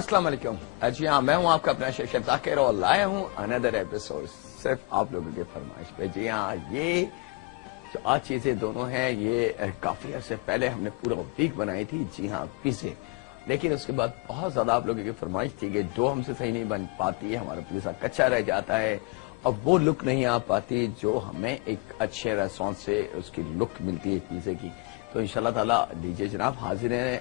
अस्सलाम वालेकुम। जी हाँ, मैं हूँ आपका अपना शेख ताकिर और लाया हूँ अनदर एपिसोड सिर्फ आप लोगों की फरमाइश पे। जी हाँ, ये जो आज चीजें दोनों हैं ये काफी अर्से पहले हमने पूरा वीक बनाई थी। जी हाँ, पिज़्ज़े, लेकिन उसके बाद बहुत ज्यादा आप लोगों की फरमाइश थी कि डो हमसे सही नहीं बन पाती है, हमारा पिज़्ज़ा कच्चा रह जाता है और वो लुक नहीं आ पाती जो हमें एक अच्छे रेस्टोरेंट से उसकी लुक मिलती है पिज़्ज़े की। तो इंशाल्लाह ताला लीजिए जनाब, हाजिर है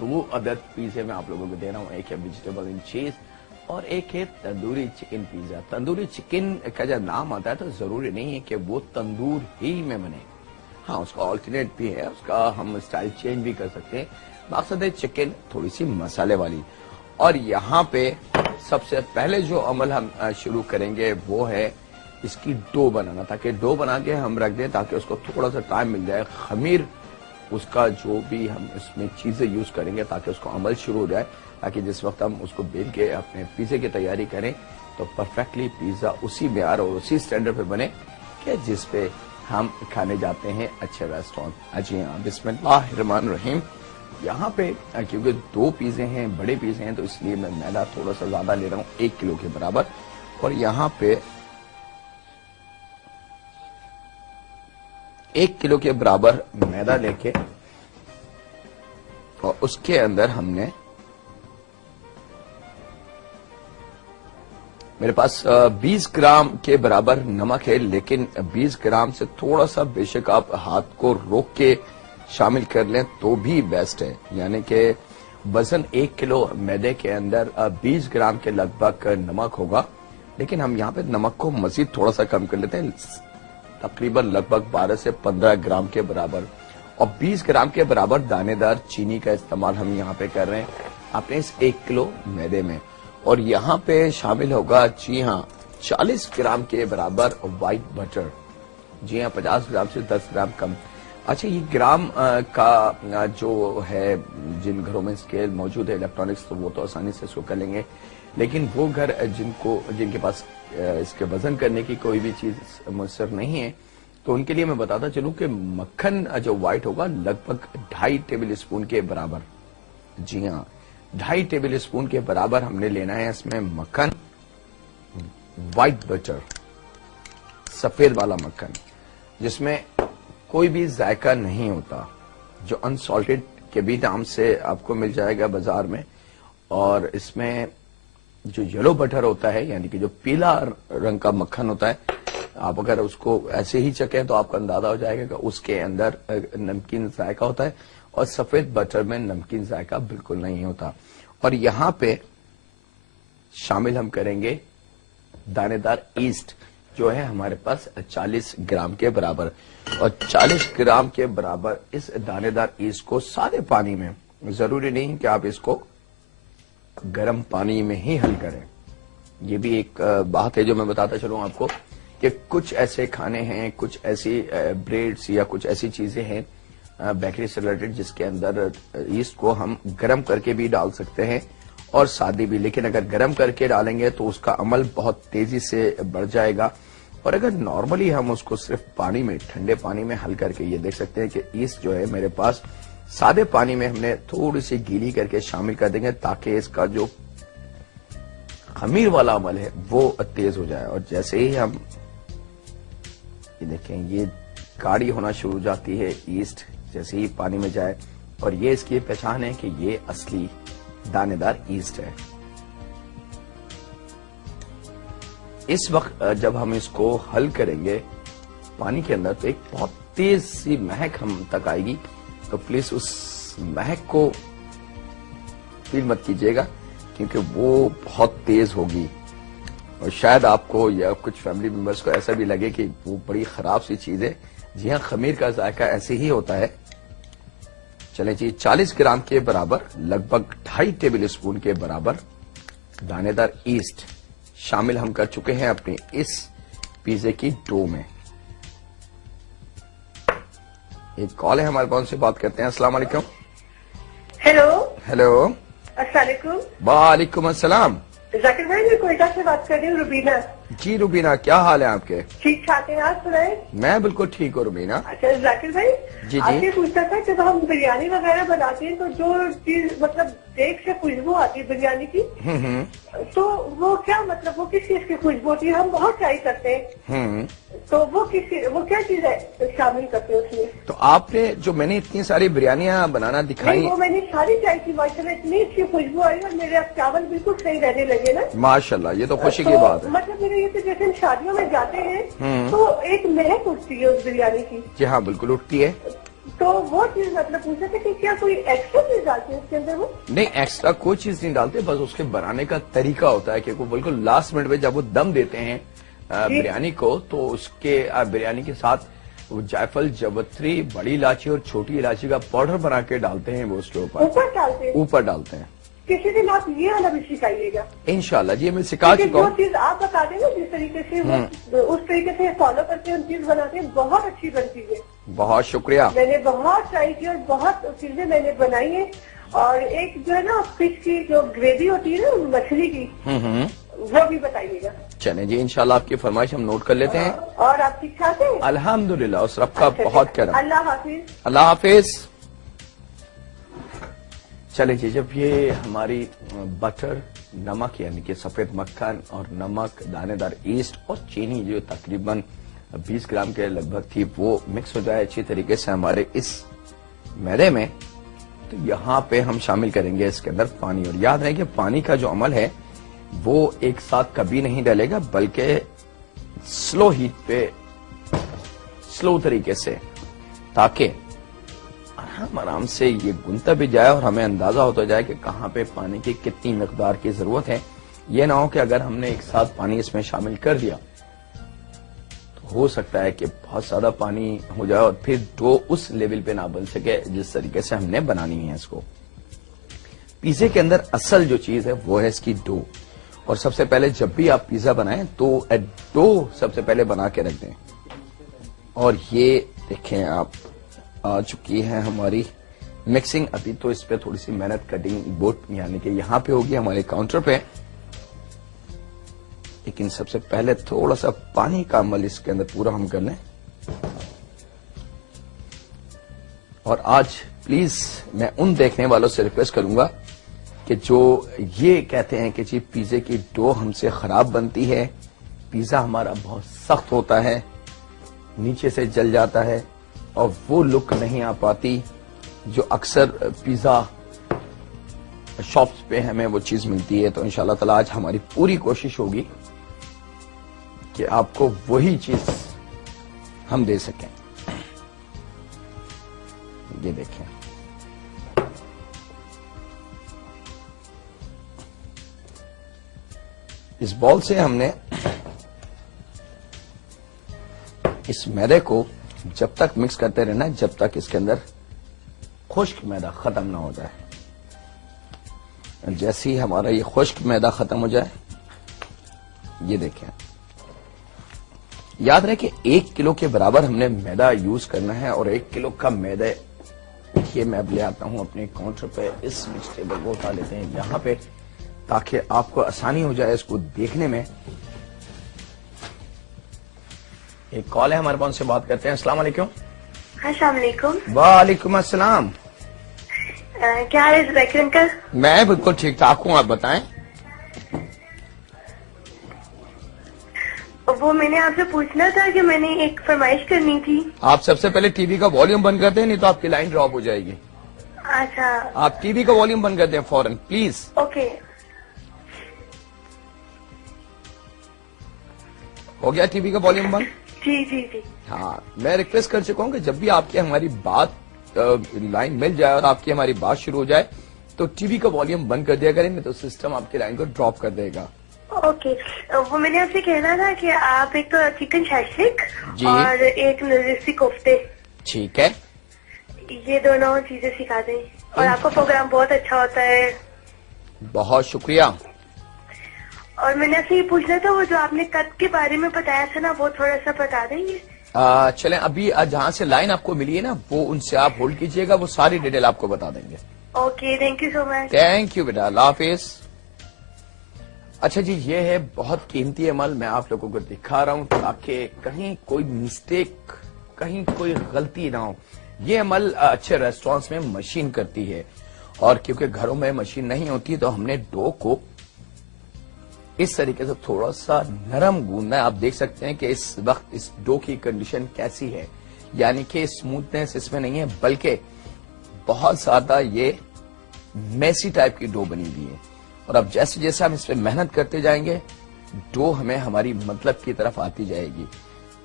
2 अदद पिज़्ज़े मैं आप लोगों को दे रहा हूँ। एक है वेजिटेबल इन चीज और एक है tandoori chicken pizza. Tandoori chicken का जब नाम आता है तो जरूरी नहीं है कि वो तंदूर ही में बने, हाँ उसका ऑल्टरनेट भी है, उसका हम स्टाइल चेंज भी कर सकते हैं। मकसद है चिकन थोड़ी सी मसाले वाली। और यहाँ पे सबसे पहले जो अमल हम शुरू करेंगे वो है इसकी डो बनाना, ताकि डो बना के हम रख दें ताकि उसको थोड़ा सा टाइम मिल जाए खमीर उसका जो भी हम इसमें चीजें यूज करेंगे ताकि उसको अमल शुरू हो जाए, ताकि जिस वक्त हम उसको बेल के अपने पिज़्ज़े की तैयारी करें तो परफेक्टली पिज़्ज़ा उसी मेयार और उसी स्टैंडर्ड पे बने कि जिस पे हम खाने जाते हैं अच्छे रेस्टोरेंट। जी हाँ, बिस्मिल्लाहिर्रहमानिर्रहीम। यहाँ पे क्योंकि 2 पिज़्ज़े हैं, बड़े पिज़्ज़े हैं, तो इसलिए मैं मैदा थोड़ा सा ज्यादा ले रहा हूँ, 1 किलो के बराबर। और यहाँ पे 1 किलो के बराबर मैदा लेके और उसके अंदर हमने मेरे पास 20 ग्राम के बराबर नमक है, लेकिन 20 ग्राम से थोड़ा सा बेशक आप हाथ को रोक के शामिल कर लें तो भी बेस्ट है। यानी कि वजन 1 किलो मैदे के अंदर 20 ग्राम के लगभग नमक होगा, लेकिन हम यहाँ पे नमक को मजीद थोड़ा सा कम कर लेते हैं, तकरीबन लगभग 12 से 15 ग्राम के बराबर। और 20 ग्राम के बराबर दानेदार चीनी का इस्तेमाल हम यहाँ पे कर रहे हैं अपने इस 1 किलो मैदे में। और यहाँ पे शामिल होगा जी हाँ 40 ग्राम के बराबर व्हाइट बटर। जी हाँ, 50 ग्राम से 10 ग्राम कम। अच्छा, ये ग्राम का जो है, जिन घरों में स्केल मौजूद है इलेक्ट्रॉनिक्स, तो वो तो आसानी से इसको कर लेंगे, लेकिन वो घर जिनके पास इसके वजन करने की कोई भी चीज मुयसर नहीं है, तो उनके लिए मैं बताता चलूं कि मक्खन जो व्हाइट होगा लगभग 2.5 टेबल स्पून के बराबर। जी हाँ, 2.5 टेबल स्पून के बराबर हमने लेना है इसमें मक्खन, व्हाइट बटर, सफेद वाला मक्खन जिसमें कोई भी जायका नहीं होता, जो अनसॉल्टेड के भी नाम से आपको मिल जाएगा बाजार में। और इसमें जो येलो बटर होता है, यानी कि जो पीला रंग का मक्खन होता है, आप अगर उसको ऐसे ही चखें तो आपको अंदाजा हो जाएगा कि उसके अंदर नमकीन जायका होता है, और सफेद बटर में नमकीन जायका बिल्कुल नहीं होता। और यहाँ पे शामिल हम करेंगे दानेदार ईस्ट, जो है हमारे पास 40 ग्राम के बराबर। और 40 ग्राम के बराबर इस दानेदार ईस्ट को सादे पानी में, जरूरी नहीं कि आप इसको गर्म पानी में ही हल करें। ये भी एक बात है जो मैं बताता चलूं आपको कि कुछ ऐसे खाने हैं, कुछ ऐसी ब्रेड्स या कुछ ऐसी चीजें हैं बेकरी से रिलेटेड जिसके अंदर ईस्ट को हम गर्म करके भी डाल सकते हैं और सादी भी, लेकिन अगर गर्म करके डालेंगे तो उसका अमल बहुत तेजी से बढ़ जाएगा। और अगर नॉर्मली हम उसको सिर्फ पानी में, ठंडे पानी में हल करके, ये देख सकते हैं कि ईस्ट जो है मेरे पास सादे पानी में हमने थोड़ी सी गीली करके शामिल कर देंगे ताकि इसका जो खमीर वाला अमल है वो तेज हो जाए। और जैसे ही हम ये देखें, ये गाढ़ी होना शुरू हो जाती है ईस्ट जैसे ही पानी में जाए, और ये इसकी पहचान है कि ये असली दानेदार ईस्ट है। इस वक्त जब हम इसको हल करेंगे पानी के अंदर तो एक बहुत तेज सी महक हम तक आएगी, तो प्लीज उस महक को फील मत कीजिएगा क्योंकि वो बहुत तेज होगी और शायद आपको या कुछ फैमिली मेंबर्स को ऐसा भी लगे कि वो बड़ी खराब सी चीज है। जी हाँ, खमीर का जायका ऐसे ही होता है। चलें जी, 40 ग्राम के बराबर लगभग 2.5 टेबल स्पून के बराबर दानेदार ईस्ट शामिल हम कर चुके हैं अपनी इस पिज़्ज़े की डो में। एक कॉल है हमारे पास, से बात करते हैं। अस्सलाम वालेकुम। हेलो। हेलो। अस्सलाम वालेकुम। वालेकुम अस्सलाम। जाकिर भाई, मैं कोयटा से बात कर रही हूँ, रुबीना। जी रुबीना, क्या हाल है आपके? ठीक ठाक है, आप सुनाए? मैं बिल्कुल ठीक हूँ रुबीना। अच्छा जाकिर भाई, जी। आपसे पूछना था जब हम बिरयानी वगैरह बनाते हैं तो जो चीज मतलब देख से खुशबू आती है बिरयानी की, तो वो क्या मतलब वो किस चीज की खुशबू होती है? हम बहुत ट्राई करते हैं, तो वो क्या चीज है शामिल करते हैं उसमें? तो आपने जो मैंने इतनी सारी बिरयानियां बनाना दिखाई, नहीं वो मैंने सारी ट्राई की, माशाल्लाह इतनी अच्छी खुशबू आई और मेरे अब चावल बिल्कुल सही रहने लगे ना। माशाल्लाह, ये तो खुशी की बात है। मतलब मेरे ये तो जैसे हम शादियों में जाते हैं तो एक महक उठती है उस बिरयानी की। जी हाँ, बिल्कुल उठती है। तो वो चीज मतलब पूछा था कि क्या कोई एक्स्ट्रा चीज डालते हैं उसके अंदर? वो नहीं, एक्स्ट्रा कोई चीज नहीं डालते, बस उसके बनाने का तरीका होता है कि वो बिल्कुल लास्ट मिनट में जब वो दम देते हैं बिरयानी को, तो उसके बिरयानी के साथ वो जायफल, जवत्री, बड़ी इलायची और छोटी इलायची का पाउडर बना के डालते हैं, वो उसके ऊपर डालते हैं। किसी दिन आप ये वाला भी सिखाइएगा इंशाल्लाह। जी मैं सिखा चुका जो हूँ। चीज आप बता दें ना जिस तरीके से वो उस तरीके से फॉलो करते हैं, चीज बनाते हैं, बहुत अच्छी बनती है। बहुत शुक्रिया। मैंने बहुत ट्राई की और बहुत चीजें मैंने बनाई है। और एक जो है ना फिश की जो ग्रेवी होती है ना मछली की, वो भी बताइएगा। चलें जी, इंशाल्लाह आपकी फरमाइश हम नोट कर लेते हैं। और आप ठीक ठाक हैं? अल्हम्दुलिल्लाह, उस रब का बहुत करम। अल्लाह हाफिज। अल्लाह हाफिज। चले जी, जब ये हमारी बटर, नमक यानी कि सफेद मक्खन और नमक, दानेदार ईस्ट और चीनी जो तकरीबन 20 ग्राम के लगभग थी, वो मिक्स हो जाए अच्छी तरीके से हमारे इस मैदे में, तो यहाँ पे हम शामिल करेंगे इसके अंदर पानी। और याद रहे कि पानी का जो अमल है वो एक साथ कभी नहीं डलेगा, बल्कि स्लो हीट पे, स्लो तरीके से, ताकि हम आराम से ये गुनता भी जाए और हमें अंदाजा होता जाए कि कहाँ पे पानी की कितनी मिकदार की जरूरत है। ये ना हो कि अगर हमने एक साथ पानी इसमें शामिल कर दिया तो हो सकता है कि बहुत ज्यादा पानी हो जाए और फिर डो उस लेवल पे ना बन सके जिस तरीके से हमने बनानी है इसको। पिज्जे के अंदर असल जो चीज है वो है इसकी डो। और सबसे पहले जब भी आप पिज्जा बनाएं तो डो सबसे पहले बना के रख दें। और ये देखें आप, आ चुकी है हमारी मिक्सिंग। अभी तो इस पे थोड़ी सी मेहनत कटिंग बोर्ड यानी कि यहाँ पे होगी हमारे काउंटर पे, लेकिन सबसे पहले थोड़ा सा पानी का अमल इसके अंदर पूरा हम कर लें। और आज प्लीज मैं उन देखने वालों से रिक्वेस्ट करूंगा कि जो ये कहते हैं कि जी पिज्जे की डो हमसे खराब बनती है, पिज्जा हमारा बहुत सख्त होता है, नीचे से जल जाता है और वो लुक नहीं आ पाती जो अक्सर पिज्जा शॉप्स पे हमें वो चीज मिलती है, तो इंशाल्लाह ताला आज हमारी पूरी कोशिश होगी कि आपको वही चीज हम दे सकें। ये देखें, इस बॉल से हमने इस मैदे को जब तक मिक्स करते रहना है जब तक इसके अंदर खुश्क मैदा खत्म ना हो जाए। जैसे ही हमारा ये खुश्क मैदा खत्म हो जाए, ये देखें, याद रहे कि 1 किलो के बराबर हमने मैदा यूज करना है। और 1 किलो का मैदा, ये मैं ले आता हूं अपने काउंटर पे, इस मिक्स टेबल को उठा लेते हैं यहां पे ताकि आपको आसानी हो जाए इसको देखने में। एक कॉल है हमारे पास, से बात करते हैं। अस्सलाम वालेकुम। अस्सलाम वालेकुम। वालेकुम अस्सलाम। क्या हाल है ज़ाकिर अंकल? मैं बिल्कुल ठीक ठाक हूँ, आप बताएं। वो मैंने आपसे पूछना था कि मैंने एक फरमाइश करनी थी। आप सबसे पहले टीवी का वॉल्यूम बंद कर दें, नहीं तो आपकी लाइन ड्रॉप हो जाएगी। अच्छा, आप टीवी का वॉल्यूम बंद कर दें फौरन प्लीज। ओके। हो गया टीवी का वॉल्यूम बंद? जी जी जी। हाँ, मैं रिक्वेस्ट कर चुका हूँ कि जब भी आपकी हमारी बात लाइन मिल जाए और आपकी हमारी बात शुरू हो जाए तो टीवी का वॉल्यूम बंद कर दिया करें, नहीं तो सिस्टम आपकी लाइन को ड्रॉप कर देगा। ओके, वो मैंने आपसे कहना था कि आप एक तो चिकन शाशिक और एक नजस्ती कोफ्ते, ठीक है, ये दोनों चीजें सिखा दें। और आपका प्रोग्राम बहुत अच्छा होता है। बहुत शुक्रिया। और मैंने आपसे ये पूछना था, वो जो आपने कट के बारे में बताया था ना, वो थोड़ा सा बता देंगे? चलें, अभी जहाँ से लाइन आपको मिली है ना, वो उनसे आप होल्ड कीजिएगा, वो सारी डिटेल आपको बता देंगे। Okay, thank you so much. Thank you बेटा, अल्लाह हाफिज। अच्छा जी, ये है बहुत कीमती अमल, मैं आप लोगों को दिखा रहा हूं ताकि कहीं कोई मिस्टेक, कहीं कोई गलती ना हो। ये अमल अच्छे रेस्टोरेंट्स में मशीन करती है, और क्योंकि घरों में मशीन नहीं होती तो हमने डो को इस तरीके से थोड़ा सा नरम गूंदना है। आप देख सकते हैं कि इस वक्त इस डो की कंडीशन कैसी है, यानी कि स्मूथनेस इसमें नहीं है, बल्कि बहुत ज्यादा ये मेसी टाइप की डो बनी हुई है। और अब जैसे जैसे हम इस पे मेहनत करते जाएंगे, डो हमें हमारी मतलब की तरफ आती जाएगी,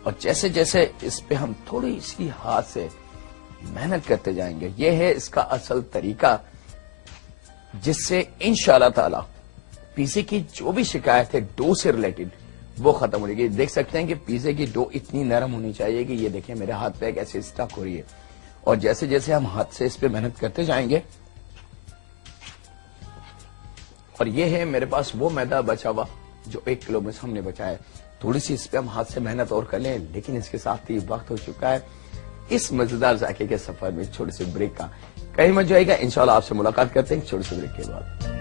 और जैसे जैसे इस पे हम थोड़ी सी हाथ से मेहनत करते जाएंगे, ये है इसका असल तरीका, जिससे इंशाल्लाह ताला पिज़्ज़े की जो भी शिकायत है डो से रिलेटेड वो खत्म हो जाएगी। देख सकते हैं कि पिज़्ज़े की डो इतनी नरम होनी चाहिए कि ये देखें मेरे हाथ पे कैसे स्टक हो रही है, और जैसे जैसे हम हाथ से इस पे मेहनत करते जाएंगे, और ये है मेरे पास वो मैदा बचा हुआ जो 1 किलो में से हमने बचाया है। थोड़ी सी इस पे हम हाथ से मेहनत और कर लें, लेकिन इसके साथ ही वक्त हो चुका है इस मजेदार जाके के सफर में छोटे से ब्रेक का। कहीं मत जाएगा, इंशाल्लाह आपसे मुलाकात करते हैं छोटे से ब्रेक के बाद।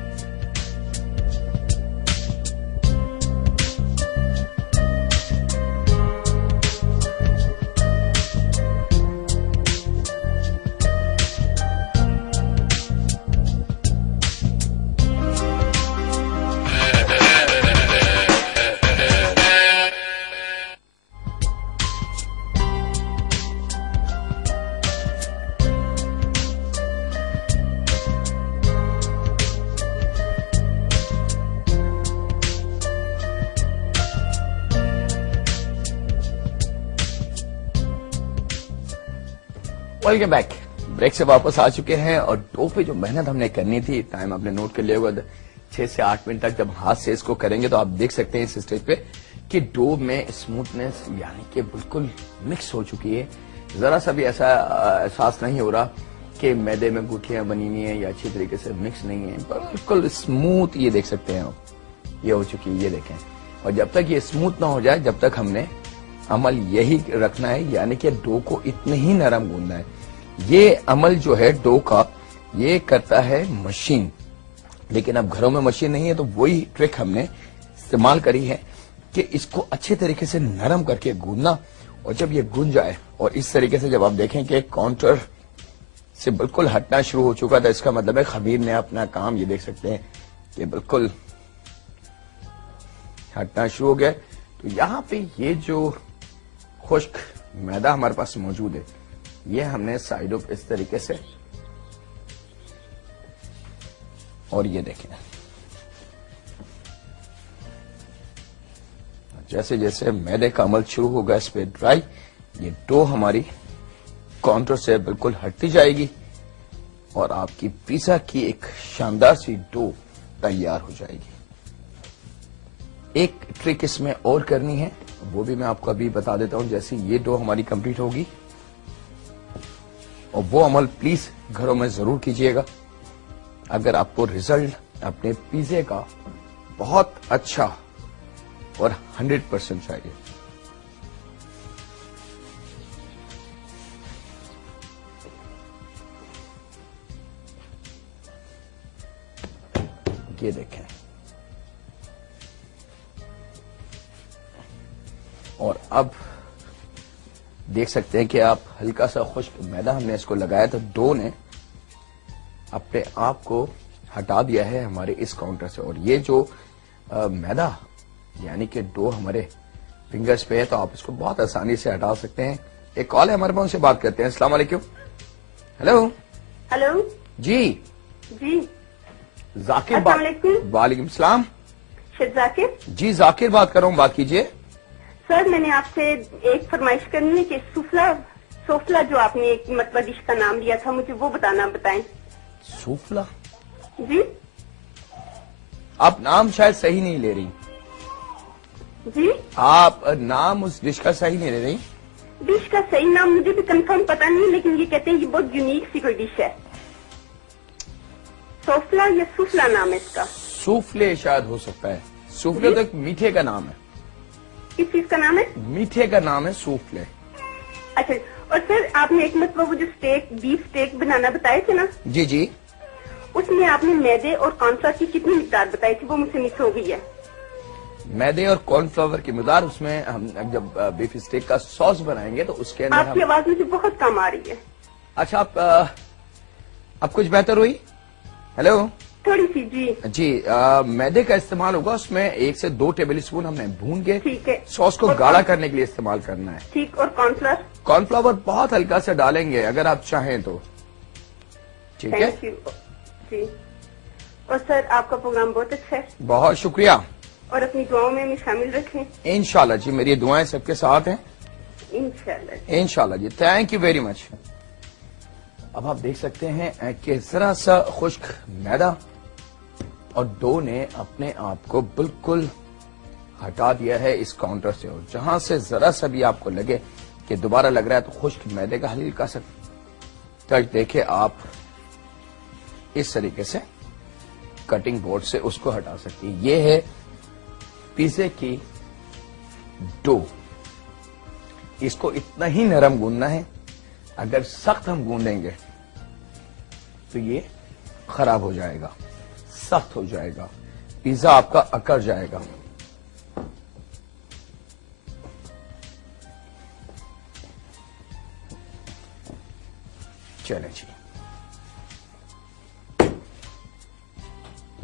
Welcome back. ब्रेक से वापस आ चुके हैं, और डो पे जो मेहनत हमने करनी थी, टाइम आपने नोट कर लिया होगा, 6 से 8 मिनट तक जब हाथ से इसको करेंगे तो आप देख सकते हैं इस स्टेज पे कि डो में स्मूथनेस यानी कि बिल्कुल मिक्स हो चुकी है। जरा सा भी ऐसा एहसास नहीं हो रहा कि मैदे में गुठलियां बनी हुई हैं या अच्छी तरीके से मिक्स नहीं है, बिल्कुल स्मूथ ये देख सकते हैं आप, ये हो चुकी है, ये देखें। और जब तक ये स्मूथ ना हो जाए, जब तक हमने अमल यही रखना है, यानी कि डो को इतने ही नरम गूंदना है। ये अमल जो है डो का, ये करता है मशीन, लेकिन अब घरों में मशीन नहीं है, तो वही ट्रिक हमने इस्तेमाल करी है कि इसको अच्छे तरीके से नरम करके गूंदना। और जब ये गूंज जाए, और इस तरीके से जब आप देखें कि काउंटर से बिल्कुल हटना शुरू हो चुका था, इसका मतलब है खमीर ने अपना काम, ये देख सकते हैं कि बिल्कुल हटना शुरू हो गया। तो यहां पे ये जो खुश्क मैदा हमारे पास मौजूद है, ये हमने साइडों पे इस तरीके से, और ये देखें जैसे जैसे मैदे का अमल शुरू होगा इस पे ड्राई, ये डो हमारी काउंटर से बिल्कुल हटती जाएगी, और आपकी पिज़्ज़ा की एक शानदार सी डो तैयार हो जाएगी। एक ट्रिक इसमें और करनी है, वो भी मैं आपको अभी बता देता हूं। जैसे ये डो हमारी कंप्लीट होगी, और वो अमल प्लीज घरों में जरूर कीजिएगा अगर आपको रिजल्ट अपने पिज़्ज़े का बहुत अच्छा और 100% चाहिए। ये देखें, और अब देख सकते हैं कि आप हल्का सा खुश्क मैदा हमने इसको लगाया, तो डो ने अपने आप को हटा दिया है हमारे इस काउंटर से। और ये जो मैदा यानी कि डो हमारे फिंगर्स पे है, तो आप इसको बहुत आसानी से हटा सकते हैं। एक कॉल है हमारे पास, उनसे बात करते हैं। अस्सलाम वालेकुम। हेलो हेलो जी जी, जाकिर अस्सलाम वालेकुम। वालेकुम सलाम शेख जाकिर जी, जाकिर बात कर रहा हूँ, बात कीजिए। सर, मैंने आपसे एक फरमाइश करनी है कि सोफला जो आपने एक मतलब डिश का नाम लिया था, मुझे वो बताएं। सूफला? जी आप नाम शायद सही नहीं ले रही। जी, आप नाम उस डिश का सही नहीं ले रही। डिश का सही नाम मुझे भी कंफर्म पता नहीं, लेकिन ये कहते हैं कि बहुत यूनिक सी कोई डिश है। सोफला या सूफला नाम है इसका। सूफले शायद हो सकता है। सूफले तो एक मीठे का नाम है। किस चीज का नाम है? मीठे का नाम है सूफले। अच्छा, और सर आपने एक मतलब वो जो बीफ स्टेक बनाना बताए थे ना, जी जी, उसमें आपने मैदे और कॉर्नफ्लोर की कितनी मिकदार बताई थी, वो मुझसे मिस हो गई है। मैदे और कॉर्नफ्लावर की मिकदार, उसमें हम जब बीफ स्टेक का सॉस बनाएंगे तो उसके अंदर आपकी आवाज मुझे बहुत कम आ रही है। अच्छा, अब कुछ बेहतर हुई? हेलो थोड़ी सी जी। जी, मैदे का इस्तेमाल होगा, उसमें 1 से 2 टेबल स्पून हमने भून के ठीक है। सॉस को और गाढ़ा करने के लिए इस्तेमाल करना है। ठीक, और कॉर्नफ्लावर? कॉर्नफ्लावर बहुत हल्का से डालेंगे अगर आप चाहें तो, ठीक है? थैंक यू जी। और सर आपका प्रोग्राम बहुत अच्छा है, बहुत शुक्रिया। और अपनी दुआओं में हमें शामिल रखें। इंशाल्लाह जी, मेरी दुआएं सबके साथ हैं इंशाल्लाह। इंशाल्लाह जी, थैंक यू वेरी मच। अब आप देख सकते हैं कि जरा सा खुश्क मैदा और डो ने अपने आप को बिल्कुल हटा दिया है इस काउंटर से, और जहां से जरा सा भी आपको लगे कि दोबारा लग रहा है तो खुश्क मैदे का हल्का सा टच देके आप इस तरीके से कटिंग बोर्ड से उसको हटा सकती है। ये है पिज़्ज़े की डो। इसको इतना ही नरम गूंदना है, अगर सख्त हम गूंदेंगे तो ये खराब हो जाएगा, सख्त हो जाएगा, पिज्जा आपका अकड़ जाएगा। चलें जी,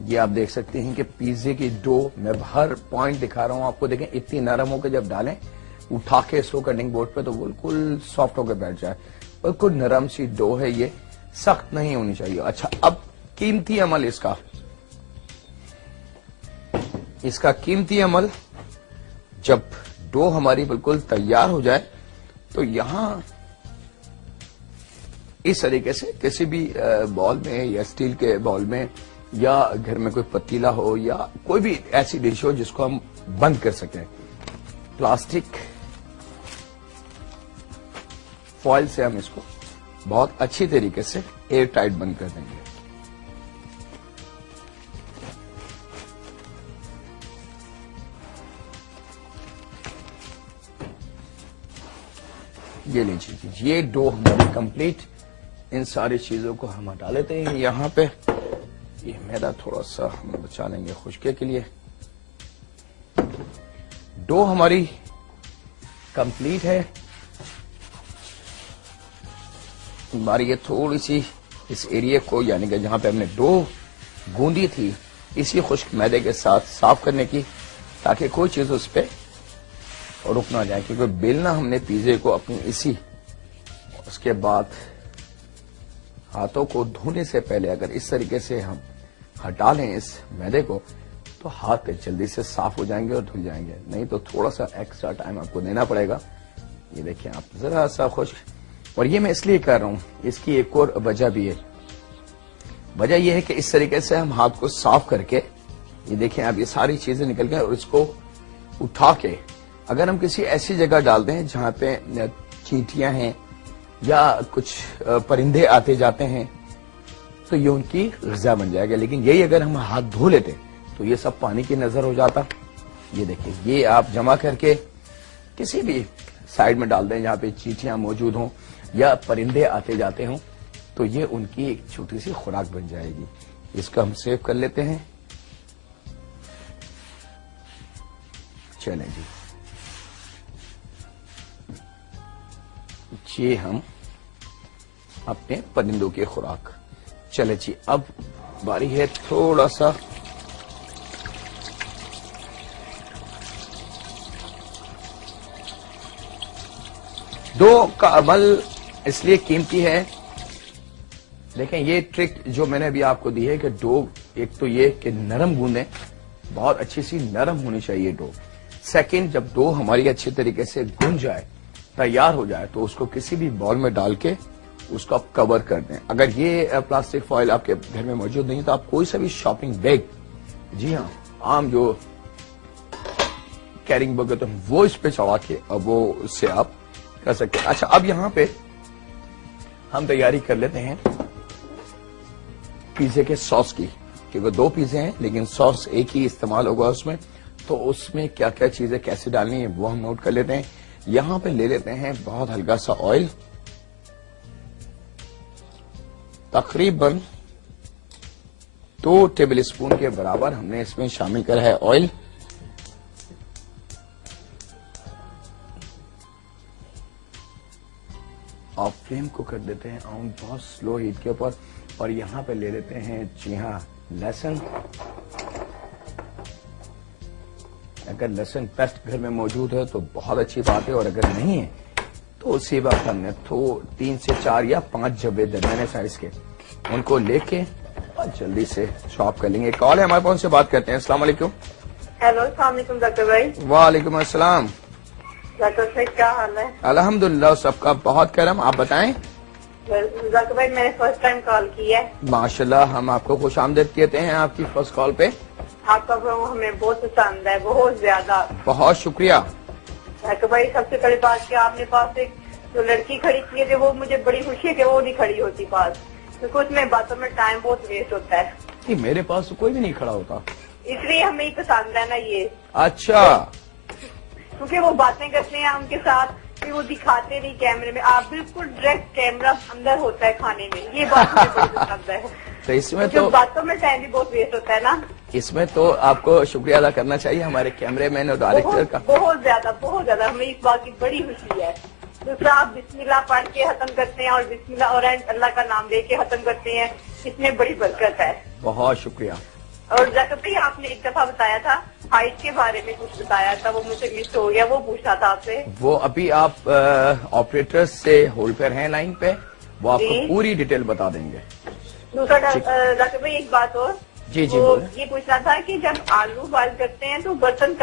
ये आप देख सकते हैं कि पिज्जे की डो, मैं हर पॉइंट दिखा रहा हूं आपको, देखें इतनी नरम होकर जब डालें, उठा के इसको कटिंग बोर्ड पे तो बिल्कुल सॉफ्ट होकर बैठ जाए। बिल्कुल नरम सी डो है, ये सख्त नहीं होनी चाहिए। अच्छा, अब कीमती अमल इसका कीमती अमल, जब डो हमारी बिल्कुल तैयार हो जाए तो यहां इस तरीके से किसी भी बॉल में या स्टील के बॉल में, या घर में कोई पतीला हो या कोई भी ऐसी डिश हो जिसको हम बंद कर सकें, प्लास्टिक फॉइल से हम इसको बहुत अच्छी तरीके से एयर टाइट बंद कर देंगे। ये लीजिए, ये डो हमारी कंप्लीट। इन सारी चीजों को हम हटा लेते हैं यहां पे। ये मैदा थोड़ा सा हम बचा लेंगे खुश्के के लिए। डो हमारी कंप्लीट है। हमारी ये थोड़ी सी इस एरिया को, यानी कि जहां पे हमने डो गूंदी थी, इसी खुश्क मैदे के साथ साफ करने की, ताकि कोई चीज उस पर रुक ना जाए। क्योंकि बेलना हमने पिज़्ज़े को अपनी इसी, उसके बाद हाथों को धोने से पहले अगर इस तरीके से हम हटा लें इस मैदे को, तो हाथ जल्दी से साफ हो जाएंगे और धुल जाएंगे। नहीं तो थोड़ा सा एक्स्ट्रा टाइम आपको देना पड़ेगा। ये देखिए आप, जरा सा खुश्क। और ये मैं इसलिए कर रहा हूं, इसकी एक और वजह भी है। वजह यह है कि इस तरीके से हम हाथ को साफ करके, ये देखें आप, ये सारी चीजें निकल गए, और इसको उठा के अगर हम किसी ऐसी जगह डाल दें जहां पे चींटियां हैं या कुछ परिंदे आते जाते हैं, तो ये उनकी ग़िज़ा बन जाएगा। लेकिन यही अगर हम हाथ धो लेते तो ये सब पानी की नजर हो जाता। ये देखिए, ये आप जमा करके किसी भी साइड में डाल दें जहां पे चींटियां मौजूद हों या परिंदे आते जाते हों, तो ये उनकी एक छोटी सी खुराक बन जाएगी। इसको हम सेव कर लेते हैं। चलें जी, ये हम अपने परिंदों की खुराक। चले जी, अब बारी है थोड़ा सा डो का अमल इसलिए कीमती है। देखें, ये ट्रिक जो मैंने अभी आपको दी है कि डो, एक तो ये कि नरम गूंदें, बहुत अच्छी सी नरम होनी चाहिए डो। सेकंड, जब डो हमारी अच्छी तरीके से गूंज जाए, तैयार हो जाए, तो उसको किसी भी बॉल में डाल के उसको आप कवर कर दें। अगर ये प्लास्टिक फॉइल आपके घर में मौजूद नहीं तो आप कोई सा भी शॉपिंग बैग, जी हाँ, आम जो कैरिंग बैग होते हैं, वो इस पे चढ़ा के अब वो उससे आप कर सकते हैं। अच्छा, अब यहां पे हम तैयारी कर लेते हैं पिज़्ज़े के सॉस की, क्योंकि 2 पिज़्ज़े हैं लेकिन सॉस एक ही इस्तेमाल होगा उसमें। तो उसमें क्या क्या चीजें कैसे डालनी है वो हम नोट कर लेते हैं। यहां पे ले लेते हैं बहुत हल्का सा ऑयल, तकरीबन 2 टेबल स्पून के बराबर हमने इसमें शामिल करा है ऑयल। और फ्लेम को कर देते हैं ऑन बहुत स्लो हीट के ऊपर। और यहाँ पे ले लेते हैं जी हाँ लहसुन। अगर लहसुन पेस्ट घर में मौजूद है तो बहुत अच्छी बात है, और अगर नहीं है तो उसी वक्त हमने तो 3 से 4 या 5 जब्बे दरमियाने साइज के उनको लेके और जल्दी से चॉप कर लेंगे। कॉल है हमारे पास, से बात करते हैं। अस्सलाम वालेकुम। हेलो, अस्सलाम वालेकुम जाकिर भाई। वालेकुम अस्सलाम। जाकिर भाई क्या हाल है? अल्हम्दुलिल्लाह, सबका बहुत करम। आप बताएं। जाकिर भाई मैंने फर्स्ट टाइम कॉल की है। माशाल्लाह, हम आपको खुश आमदीद कहते हैं आपकी फर्स्ट कॉल पे। आपका प्रोग्राम हमें बहुत पसंद है, बहुत ज्यादा। बहुत शुक्रिया। जाकिर भाई सबसे बड़ी बात कि आपने पास एक जो लड़की खड़ी की है, वो मुझे बड़ी खुशी है कि वो नहीं खड़ी होती पास, क्योंकि उसमें बातों में टाइम बहुत वेस्ट होता है। नहीं, मेरे पास तो कोई भी नहीं खड़ा होता। इसलिए हमें ही पसंद है ना ये। अच्छा। क्योंकि वो बातें करते हैं उनके साथ, फिर वो दिखाते नहीं कैमरे में। आप बिल्कुल डायरेक्ट कैमरा अंदर होता है खाने में, ये बात मुझे बड़ी पसंद है। तो इसमें जो तो बातों में टाइम भी बहुत वेस्ट होता है ना, इसमें तो आपको शुक्रिया अदा करना चाहिए हमारे कैमरेमैन और डायरेक्टर का। बहुत ज्यादा हमें इस बात की बड़ी खुशी है। दूसरा, आप बिस्मिल्लाह पढ़ के खत्म करते हैं और बिस्मिल्लाह और अल्लाह का नाम लेके खत्म करते हैं, इसमें बड़ी बरकत है। बहुत शुक्रिया। और जाकिर भाई आपने एक दफा बताया था हाइट के बारे में, कुछ बताया था, वो मुझे मिस हो गया, वो पूछना था आपसे। वो अभी आप ऑपरेटर से होल्ड पर हैं लाइन पे, वो आपको जी। पूरी डिटेल बता देंगे। दूसरा जाकिर भाई एक बात और, जी जी वो बोले। ये पूछना था कि जब आलू बॉयल करते हैं तो बर्तन